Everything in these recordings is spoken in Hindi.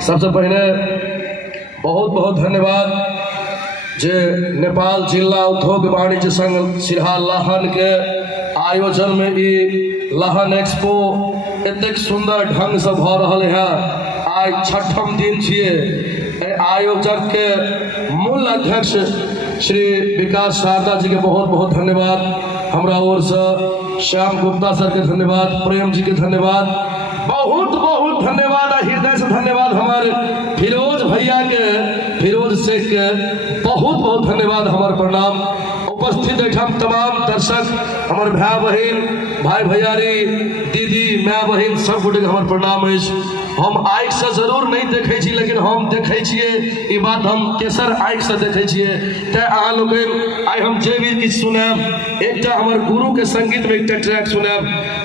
सबसे पहले बहुत बहुत धन्यवाद जे नेपाल जिला उद्योग वाणिज्य संघ सिरहा लाहन के आयोजन में ई लाहन एक्सपो एतेक सुंदर ढंग से भ रहल है। आज छठम दिन छिए। आयोजक के मूल अध्यक्ष श्री विकास शारदा जी के बहुत बहुत धन्यवाद। हमरा ओर से श्याम गुप्ता सर के धन्यवाद, प्रेम जी के धन्यवाद, बहुत बहुत धन्यवाद। हृदय से धन्यवाद हमारे फिरोज भैया के, फिरोज शेख के बहुत बहुत धन्यवाद। हमारे प्रणाम उपस्थित एठाम तमाम दर्शक, हमारे भाई बहन, भाई भैयारी, दीदी, माय बहन सब गोटे के हमारे प्रणाम है। हम आँख से जरूर नहीं देखे छी, लेकिन हम देखे छिए ई बात हम तेसर आँख से देखे छिए। ते अहाँ लोग आई हम जे भी किछु सुनाब, एकटा हमर गुरु के संगीत में एकटा ट्रैक सुनाब,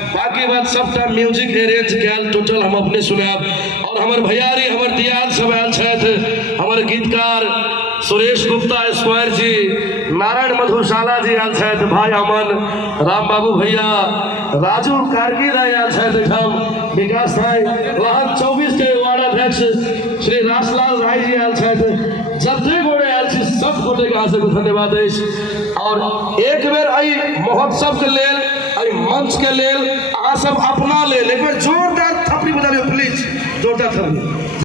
बाकी बात सबटा म्यूजिक अरेंज कैल टोटल हम अपने सुनाब। और हमर भैयारी, हमर दियाद सब आयल छथि, हमर गीतकार सुरेश गुप्ता स्क्वायर जी, नारायण मधुशाला जी आयल छथि, भाई अमन, राम बाबू भैया, राजू कारगिल आयल छथि, विकास भाई, लाहन 24 के वार्ड अध्यक्ष श्री रासलाल राय जी आयल छथि, जते गोटे आयल छी सब गोटे के अहाँ सबके धन्यवाद अछि। और एक बेर एहि महोत्सव के लेल, एहि मंच के लेल अहाँ सब अपना लेल एक बेर जोरदार थपड़ी बजाबियौ प्लीज, जोरदार थपड़ी।